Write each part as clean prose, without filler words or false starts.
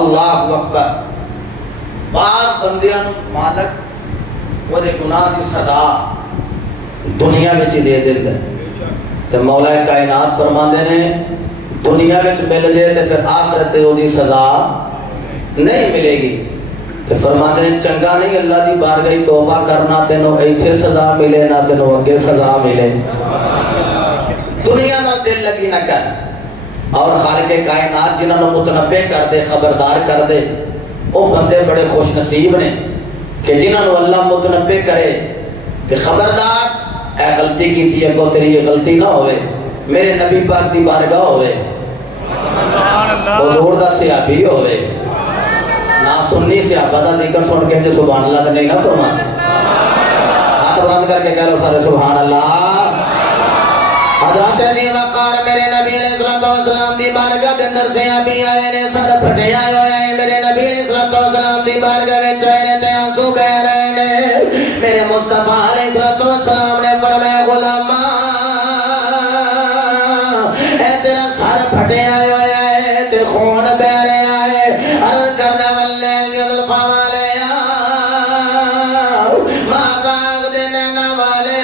अल्लाहु अकबर। बार बंदियां मालक वो गुनाह की सजा दुनिया में दे देता है। तो मौला कायनात फरमाते ने दुनिया में मिल जाए तो फिर आखिरत उसकी सजा नहीं मिलेगी। तो फरमाते ने चंगा नहीं अल्लाह की बारगाह तौबा करना, तेनों इत्थे सजा मिले ना तेनों अगे सजा मिले। दुनिया का दिल लगी ना कर। और खालिक कायनात जिन्होंने मुतनब्बे कर दे, खबरदार कर दे, वो बंदे बड़े खुश नसीब ने कि जिन्होंने अल्लाह मुतनब्बे करे कि खबरदार ए गलती की अगो तेरी ये गलती ना होवे, मेरे नबी पाक की बारगाह होवे, हुजूर दा सहाबी होवे ना, सुन्नी सहाबा दा जिक्र सुन के जो सुभान अल्लाह तो नहीं ना फरमाते। हाथ बंद करके कह लो सारे सुभान अल्लाह। हज़रत ने वक़ार मेरे नबी अलैहिस्सलाम दी बारगाह के अंदर से अभी आए ने, सर फटे आए होए मेरे नबी अलैहिस्सलाम दी बारगाह में आए ने, ते आंसू बह रहे ने। मेरे मुस्तफा अलैहिस्सलाम ने फरमाया गुलामा ए तेरा सर फटे आए होए ते खून बह रहा है, अर्ज़ करने वाले गिल क़वाले मादाग देने ना वाले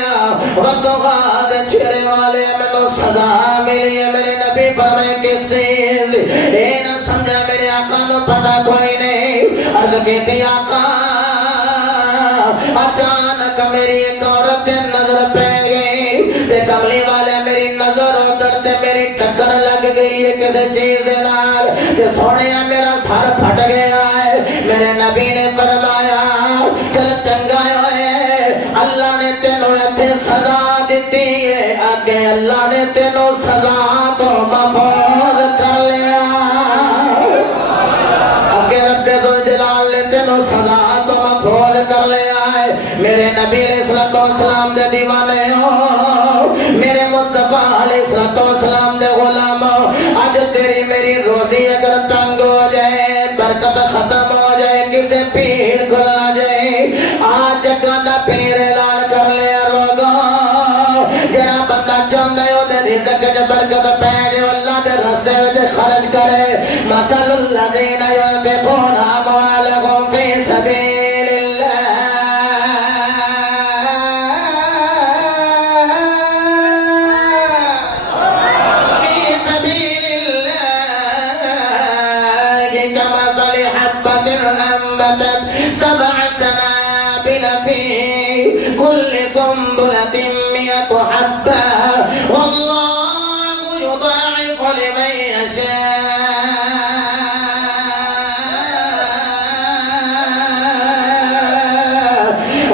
वदुगा दे छिरे वाले मैनू सजा मिली है। मेरे नबी फरमाए किस चीज़ ए ना समझा, मेरे आका नू पता कोई नहीं। अर्ज़ कीती आका अचानक मेरी एक औरत पे नजर पै गई ते कमली वाले मेरी नजर उधर ते मेरी टक्कर लग गई है किसी चीज दे नाल ते सोनिया मेरा सर फट गया है। मेरे नबी ने फरमाया चल चंगा होए, अल्लाह ने तेनों इत्थे सजा दी है, आगे अल्लाह ने तेनों सजा तो महफूज कर लिया, आगे रब्बे दुल जलाल ने तेनों सजा तो महफूज कर लिया। मेरे नबी अलैहिस्सलाम दे दीवाने हो, मेरे मुस्तफा अलैहिस्सलाम दे गुलाम हो, आज तेरी मेरी रोजी अगर तंग हो जाए, बरकत खत्म हो जाए, किसे पीर खुला जाए, आज जगह दा पीर ऐलान कर लिया लोगो, जरा बंदा चाहता है ओदे रिज़्क़ च बरकत पै जाए, अल्लाह दे रास्ते विच खर्च करे। मसलुल लज़ीना युनफ़िक़ूना अमवालहुम फ़ी सबील सबअ सनाबिल फी कुल्ली सुंबुलतिन मिअतु हब्बा वल्लाहु युदाइफु लिमन यशा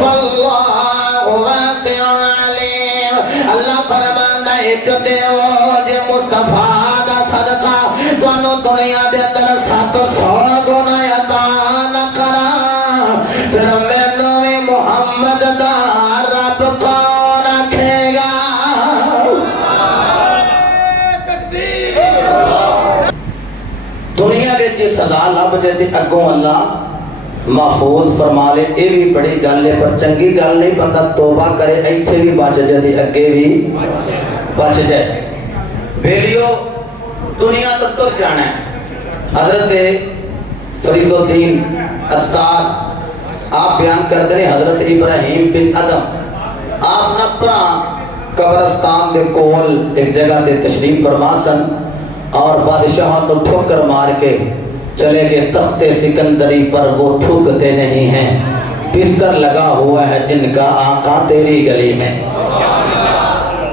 वल्लाहु वासिउन अलीम। अल्लाह फरमांदा एक देओ जे मुस्तफा दा सदका तुहानू दुनिया दे अंदर 700 गुना अता न करा, फिर मैनू भी मुहम्मद दा रब कौन रखेगा। दुनिया में जी सजा लब जाए अगों अल्लाह महफूज फरमा ले, ये भी बड़ी गल है, पर चंगी गल नहीं। बंदा तौबा करे इत्थे भी बच जाए, अगे भी बच जाए। बेलियो दुनिया तक तो जाना है। हजरत फरीदुद्दीन अत्तार आप बयान करते हैं, हजरत इब्राहिम बिन अदम आप ना भरा कब्रस्तान के कोल एक जगह से तशरीफ फरमा सन और बादशाह को ठोकर मार के चले गए तख्ते सिकंदरी पर, वो थूकते नहीं हैं, बिस्तर लगा हुआ है जिनका आका तेरी गली में।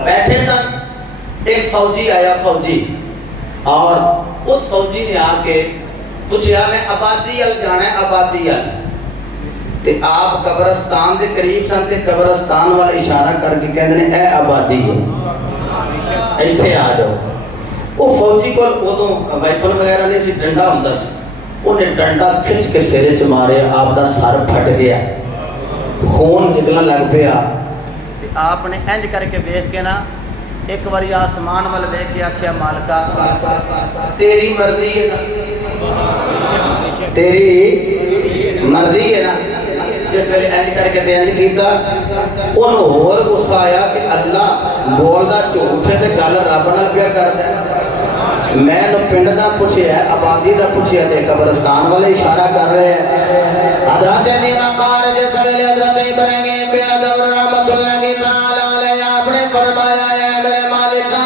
बैठे सन, एक फौजी आया, फौजी, और उस फौजी ने आके पूछा मैं आबादी अल जाना है, आबादी अल, ते आप कब्रस्तान के करीब सन ते कब्रस्तान वाला इशारा करके कहते ने ए आबादी है, इत्थे आ जाओ। वो फौजी को उदों वाइपल वगैरह नहीं सी, डंडा हुंदा सी, उन्हें डंडा खिंच के सिर च मारे, आपका सर फट गया, खून निकलने लग पिया। आपने इंज करके वेख के ना एक बारी आसमान वाल वेख के आख्या मालका तेरी मर्जी है ना, तेरी मर्जी है ना। जिस वे इंज करके इंज किया, उन्होंने होर गुस्सा आया कि अल्लाह बोलदा झूठ है ते गल रब नाल पिया करदा। मैं पिंड का पूछिया आबादी का पूछिया तो कब्रस्तान वाले इशारा कर रहे हैं। हजरत निराकार जिस वेले हजरत इब्राहिम बिन अदब रहमतुल्लाह की ताला अलैहि आपने फरमाया है मेरे मालिका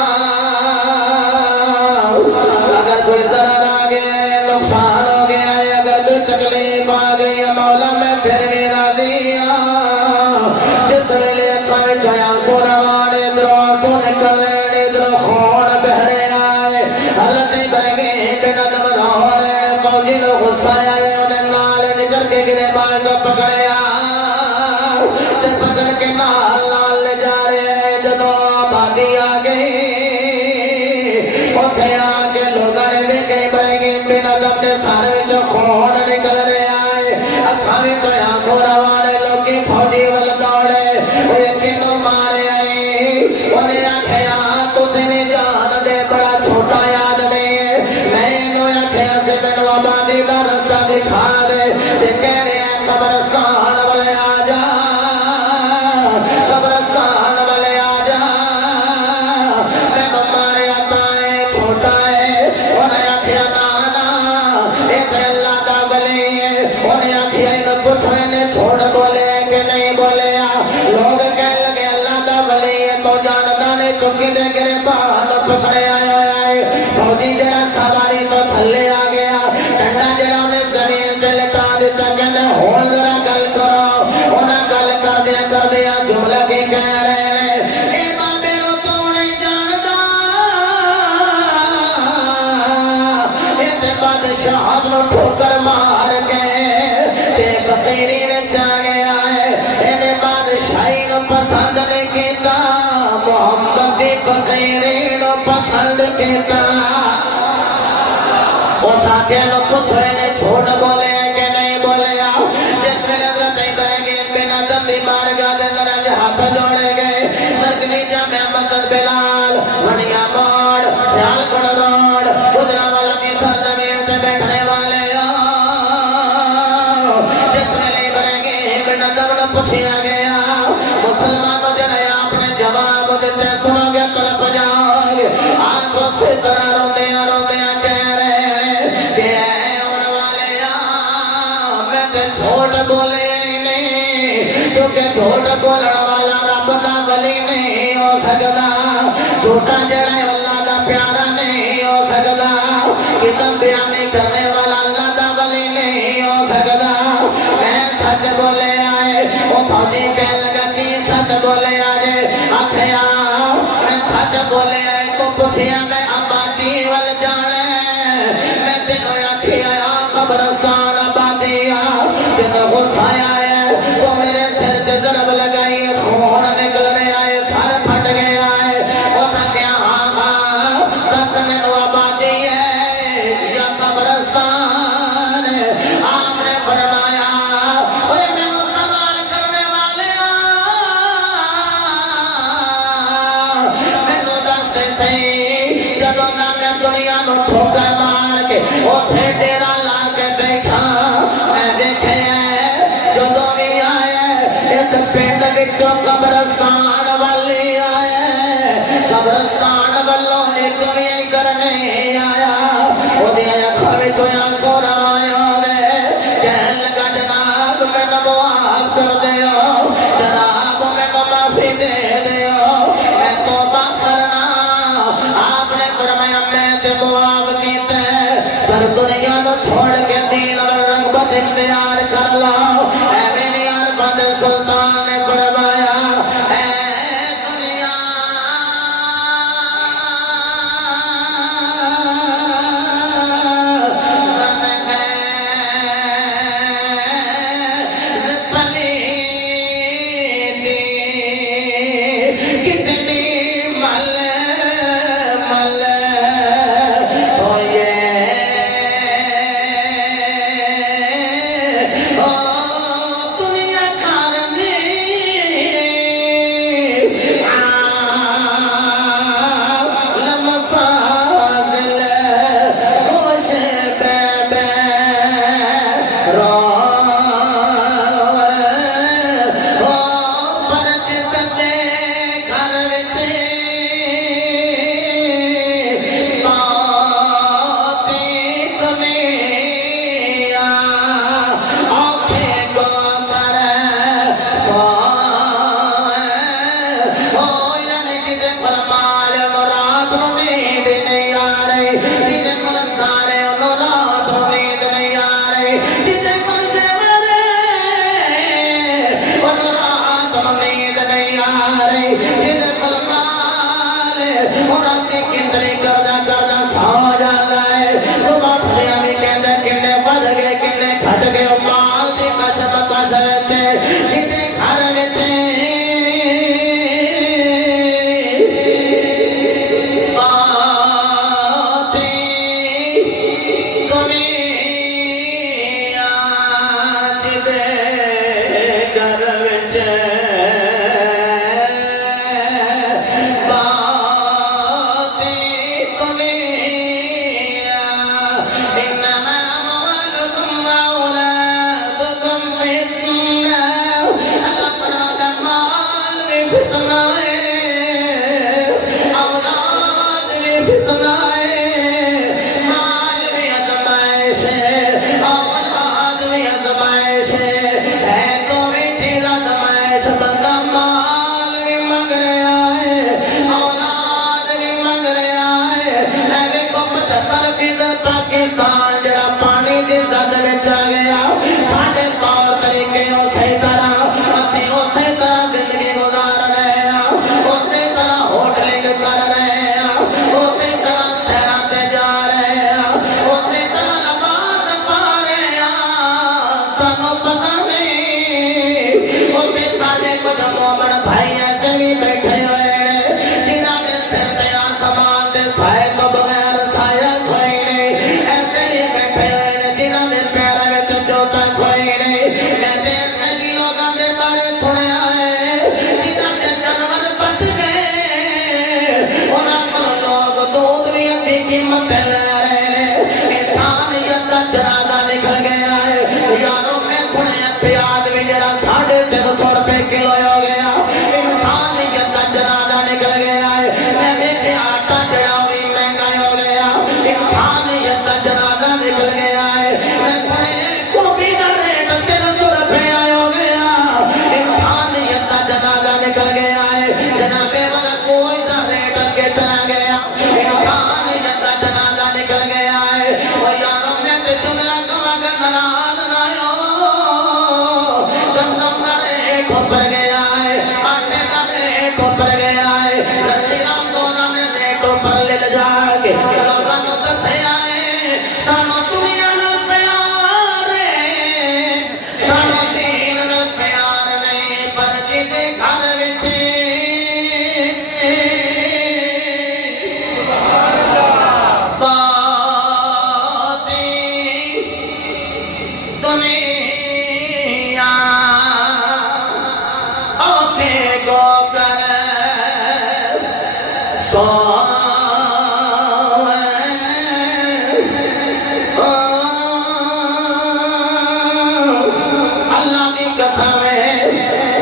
अगर कोई दरार आ गया नुकसान हो गया है अगर कोई तकलीफ आ गई है मौला मैं फिर भी राजी हूं। जिस वेले अखां विच आंसू रवाने इधरों आंसू निकल रहे इधरों खून बह रहा है। हजरत इब्राहिम बिन अदब रो रहे हैं फौजी को गुस्सा आया उन्हें नाल निकल के गिरबान को पकड़या ते पकड़ के नाल नाल ले जा रहे हैं। जदों आबादी आ गई उथे आके लोगों ने देखे इब्राहिम बिन अदब के सर विचों खून निकल रहा है अखां विच आंसू रवाने लोग फौजी वल दौड़े ओए किन्नू मारे आए उन्हें आख्या तुसीं नहीं जानदे बड़ा छोटा आदमी है मैं इन्हू आख्या से मैनू आबादी दा रस्ता दिखा दे ते कह रहे कब्रस्तान वाले आ जा कब्रस्तान वाले आ जा मैनू मारिया ताए छोटा है उन्हें आख्या ना ना ये तो अल्लाह दा वली है उन्हें आख्या इन्हू पूछो इन्हें छोड़ बोले कि नहीं बोले लोग कह लगे अल्लाह दा वली है तो जानदा नहीं तो किने गिरबान पकड़े आया है। फौजी जरा सवारी तो थल्ले आ गया डंडा जरा ने जमीन ते लटा दिता कहंदा हुण जरा गल करो उन्हां गल कर दिया जुमला की कह रहे ने ए बाबे नु तू नहीं जानदा ए ते बादशाह नु ठोकर मार के ते फकीरी विच आ गया है इहने बादशाही नु पसंद नहीं कीता मोहम्मद दी फकीरी नु पसंद कीता उस आख्या नु पूछो इन्हें छोड़ बोले कि नहीं बोले जिस वेले हजरत इब्राहिम बिन अदब दी बारगाह दे अंदर अज हाथ जोड़े गए मरकजी जामे मस्जिद बिलाल वड़िया मोड़ सियालकोट रोड गुजरांवाला की सरजमीन पे बैठने वाले जिस वेले इब्राहिम बिन अदब ने पूछा गया मुसलमानों जने आपने जवाब दिते सुनोगे तड़प जाओगे आंखों से तरह रोंदे कह रहे कि उन वाले मैं ते झूठ बोले नहीं क्योंकि झूठ बोलने वाला रब दा वली नहीं हो सकता झूठा जड़ा अल्लाह दा प्यारा नहीं हो सकता किताब बयानी करने वाला अल्लाह दा वली नहीं हो सकता मैं सच बोले आए वो फौजी कह लगा कि सच बोले आए आखिया मैं सच बोले आए तो पूछिया मैं आबादी वल जाने मैं तेनों आखिया कब्रस्तान आबादी तेनों गुस्सा आया तो मेरे सिर ते ज़रब लगाई खून निकल रहा है सर फट गया है उसने कहा हाँ दस मैनू आबादी है या कब्रस्तान आपने फरमाया ओए मैनू सवाल करने वाले मैनू दस सही जदों ना मैं दुनिया नू ठोकर मार के उथे डेरा ला के बैठा मैं देखे जदों भी आए इस पिंड विचों कब्रस्तान वाले आए कब्रस्तान वालों एक भी इधर नहीं आया ओदी अखां विचों आंसू रवाया कहन लगा जनाब मैनू माफ कर दियो जनाब मैनू माफी दे दियो मैं तौबा करना आपने फरमाया मैं ते मुआफ कीता पर दुनिया नू दुनिया औखे गो कर सो अल्लाह की कसम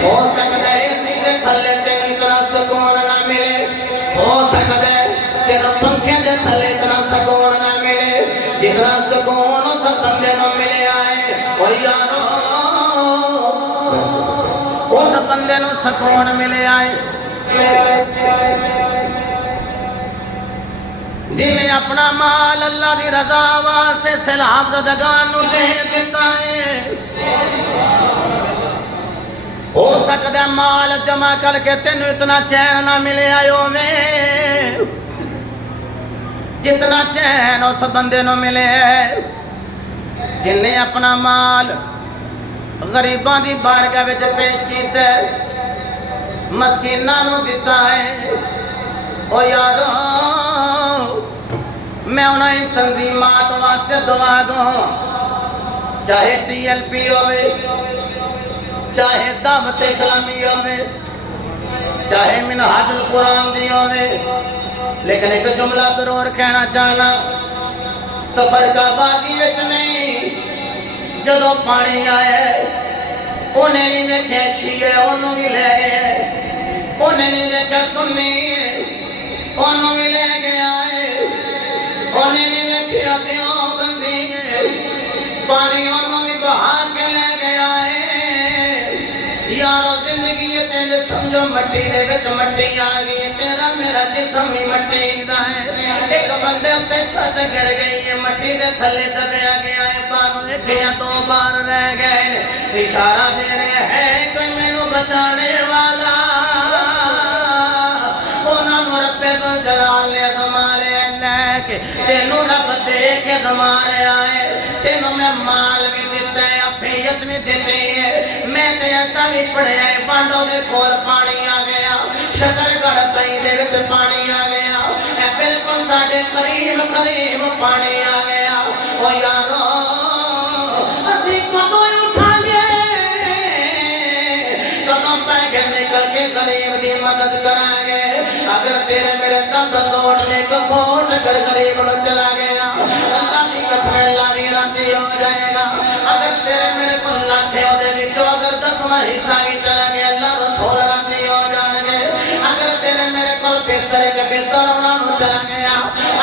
हो सकता है सीधे थले तेन इतना सुकून ना मिले हो सकता है तेन पंखे के थले इतना सुकून ना मिले जितना सुकून उस बंदे को मिले आए ओ यारो उस बंदे को सुकून मिले आए जिन्हें अपना माल अल्लाह की रजा वास्ते सलाम दगान दे दिता है हो सकता माल जमा करके तेन इतना चैन ना मिले आयो में जितना चैन उस बंदे को मिले जिन्हें अपना माल गरीबों की बारगाह में पेश किया मस्कीना दिता है ओ यारो मैं उन्हें तंजीमात वास्ते दुआ दो चाहे TLP होवे चाहे दावत इस्लामी होवे चाहे मिनहाजुल कुरान दी होवे लेकिन एक जुमला जरूर कहना चाहना तफरकाबाजी विच नहीं जदों पानी आए उन्हें नहीं देखे शीए उन्होंने भी ले गए उन्हें नहीं देखे सुन्नी उन्होंने भी ले गया उन्हें नहीं देखा बंदी पानी उन्होंने भी बहा के ले गया है यारो जिंदगी तेरे समझो मट्टी दे विच मट्टी आ गई तेरा मेरा जिस्म भी मट्टी दा है एक बंदे पे छत गिर गई है मट्टी दे थले दबया गया है बाहर देखिया दो बार रह गए इशारा दे रहे हैं कोई मैनू बचाने वाला उन्होंने रब्बे तो जलाल ले संभाले लेके तेनू रब देखे संभाले आए तेनू मैं माल भी दिता है अफियत भी दिती है मैं ते ऐसा भी पढ़िया है बांडो दे कोल पानी आ गया शकरगढ़ पई दे विच पानी आ गया ए बिल्कुल साडे करीब करीब पानी आ गया ओ यारो असी कदों उठांगे कदों पैके निकल के गरीब की मदद करांगे अगर तेरे मेरे 10 तोड़ने को 100 कर गरीब में चला गया अल्लाह की कसम अल्लाह भी राजी हो जाएगा अगर तेरे मेरे को लाखे दे विचों अगर 10वां हिस्सा भी चला गया अल्लाह रसूल राजी हो जाएंगे अगर तेरे मेरे को बिस्तर के बिस्तर उन्होंने चला गया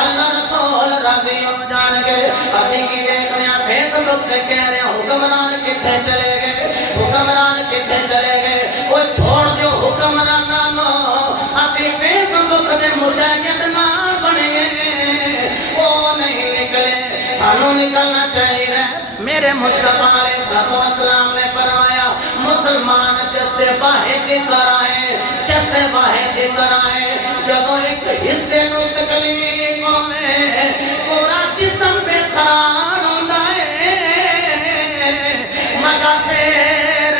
अल्लाह रसूल राजी हो जाएंगे अभी की देखने फेसबुक पे कह रहे हुक्मरान कितने चले गए हुक्मरान कितने चले गए वो छोड़ दो हुक्मरान अभी फेसबुक के मुजाहिद ना बने वो नहीं निकले सानू निकलना चाहिए मेरे मुस्तफा अलैहिस्सलाम ने फरमाया मुसलमान जैसे वाहिद की तरह है जैसे वाहिद की तरह है जब एक हिस्से को तकलीफ में पूरा जिस्म बेकरार होता है मजा फिर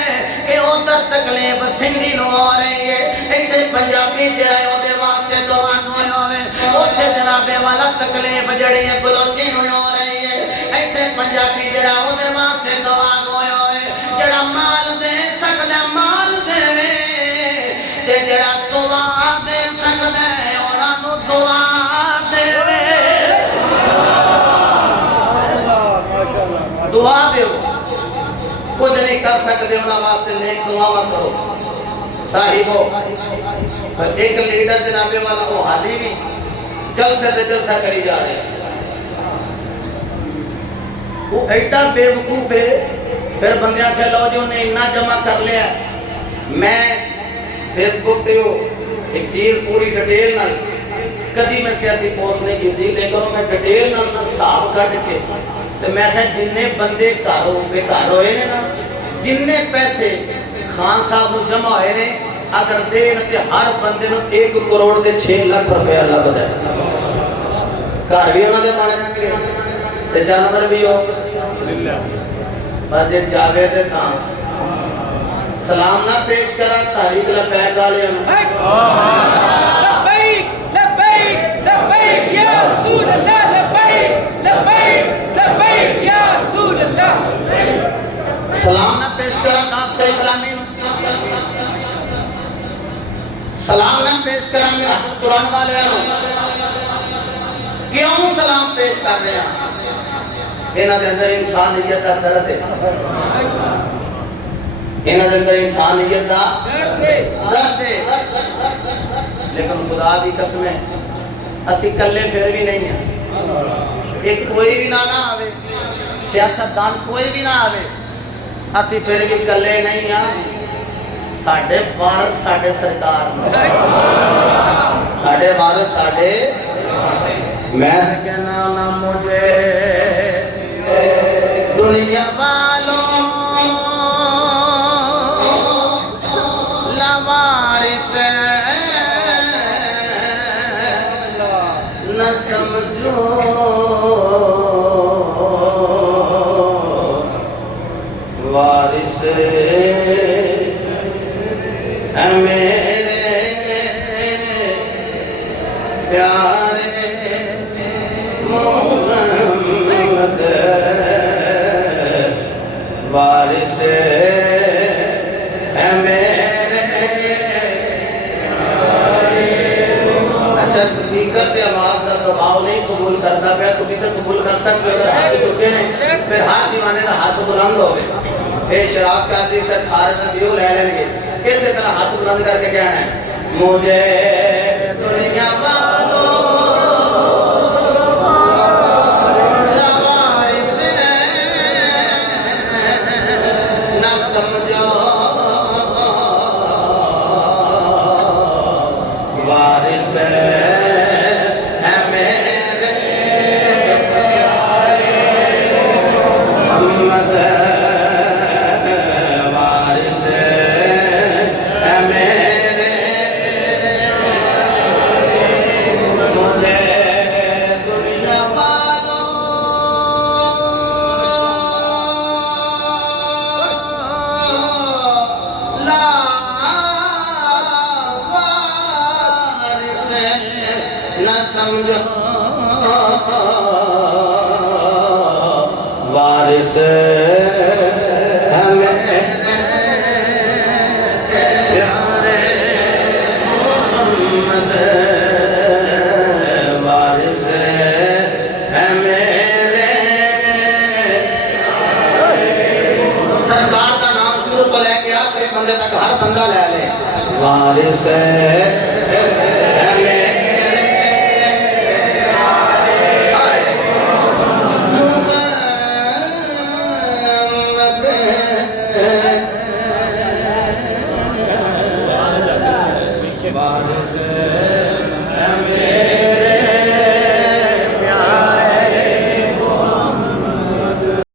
के उधर तकलीफ सिंधी नु हो रही है इधर पंजाबी जड़ा ओदे वास्ते दुआ होवे उथे जनाबे वाला तकलीफ जड़ी है बलोची नु हो रही है इधर पंजाबी जड़ा ओदे वास्ते दुआ होवे जड़ा माल दे सकदा माल देवे ते जड़ा दुआ दे सकदा है ओना नु दुआ देवे दुआ देओ कुछ नहीं कर सकते उन्होंने वास्ते नेक दुआवां करो साहिबो एक लीडर जनाबे वाला वो हाली भी जलसा करी जा रहे वो एडा बेवकूफ है फिर बंदे आखे लो जी उन्हें इन्ना जमा कर लिया मैं फेसबुक पे एक चीज पूरी डिटेल नाल कभी मैं सियासी पोस्ट नहीं की लेकिन मैं डिटेल नाल हिसाब कट के तो मैं जिन्ने बंदे घर बेकार होए ने ना जिन्ने पैसे खान साहब को जमा होए ने अगर देन ते हर बंदे नु 1 करोड़ के 6 लाख रुपया लगदा है घर भी उन्होंने बने ते जानवर भी हो पर जे जावे ते ना सलाम ना पेश करा तारीख ला पैक वाले लब्बैक लब्बैक लब्बैक या रसूल अल्लाह लब्बैक लब्बैक लब्बैक या रसूल अल्लाह सलाम ना पेश करा नाश्ता इस्लामी सलाम ना पेश करा मेरा कुरान वाले क्यों सलाम पेश कर रहे हैं इन्हां दे अंदर इंसानियत दा दर्द है इन्हां दे अंदर इंसानियत दा दर्द है लेकिन खुदा दी कसम है असी कल्ले फिर भी नहीं है एक कोई भी ना आवे सियासतदान कोई भी ना आवे अति फिर भी कल्ले नहीं आ साडे भारत साडे सरकार साडे भारत साडे मैं कहना ना मुझे दुनिया वालों लवारिस न समझो वारिस है मेरे प्यारे मोहम्मद वारिस है मेरे अच्छा स्पीकर के आवाज का दबाव नहीं कबूल करता पे तुम तो कबूल कर सकते हो अगर हाथ चुके नहीं फिर हाथ दीवाने का हाथ बुलंद हो गए ये शराब का आदमी से खारे का दियो ले लेंगे इसी तरह हाथ बुलंद करके कहना है मुझे दुनिया वालों लवारिस न समझो वारिस है मेरे मोहम्मद वारिस है मेरे मुझे दुनिया वालों न समझो वारिस हमें प्यारे मोहम्मद वारिस है मेरे सरकार का नाम शुरू तो लेके आखिरी बंदे तक हर बंदा ले ले वारिस है मेरे मोहम्मद वारिस